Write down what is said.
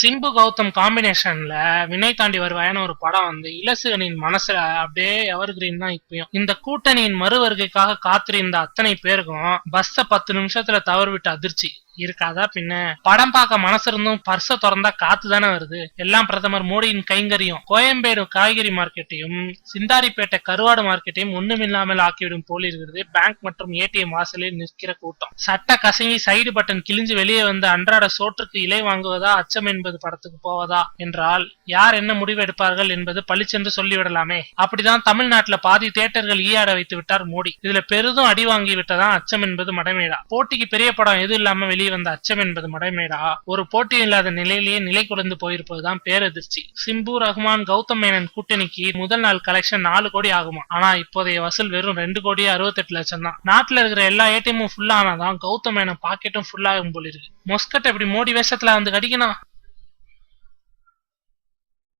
சிம்பு கௌதம் காம்பினேஷன்ல வினய் தாண்டி வருவாயான ஒரு படம் வந்து இலசுகனின் மனசுல அப்படியே எவர் கிரீன் தான் இப்பயும். இந்த கூட்டணியின் மறு வருகைக்காக காத்திருந்த அத்தனை பேருக்கும் பஸ்ஸ 10 நிமிஷத்துல தவறு அதிர்ச்சி இருக்காதா பின்ன. படம் பார்க்க மனசு இருந்தும் பர்ஸ திறந்தா காத்து தானே வருது. எல்லாம் பிரதமர் மோடியின் கைங்கரியம். கோயம்பேடு காய்கறி மார்க்கெட்டையும் சிந்தாரிப்பேட்டை கருவாடு மார்க்கெட்டையும் ஒண்ணுமில்லாமல் ஆக்கிவிடும் போல் இருக்கிறது பேங்க் மற்றும் ஏடிஎம் வாசலில் நிற்கிற கூட்டம். சட்ட கசங்கி சைடு பட்டன் கிழிஞ்சு வெளியே வந்து அன்றாட சோற்றுக்கு இலை வாங்குவதா அச்சம் என்பது படத்துக்கு போவதா என்றால் யார் என்ன முடிவு எடுப்பார்கள் என்பது பளிச்சென்று சொல்லிவிடலாமே. அப்படிதான் தமிழ்நாட்டுல பாதி தியேட்டர்கள் ஈயாட வைத்து விட்டார் மோடி. இதுல பெரிதும் அடி வாங்கி விட்டதான் அச்சம் என்பது மடமேடா. போட்டிக்கு பெரிய படம் எது இல்லாம வெளியே வந்த அச்சம் என்பது மடமேடா ஒரு போட்டி இல்லாத நிலையிலேயே நிலை குறைந்து போயிருப்பதுதான் பேரதிர்ச்சி. சிம்பு ரஹ்மான் கௌதம் மேனன் கூட்டணிக்கு முதல் நாள் கலெக்ஷன் 4 கோடி ஆகுமா. ஆனா இப்போதைய வசூல் வெறும் 2 கோடி 68 லட்சம் தான். நாட்டுல இருக்கிற எல்லா ஏடிஎம்மும் ஃபுல்லா ஆனாதான் கௌதம் மேனன் பாக்கெட்டும் ஃபுல் ஆகும் போல இருக்கு. மொஸ்கட் எப்படி மோடி வேஷத்துல வந்து கடிக்கணும்.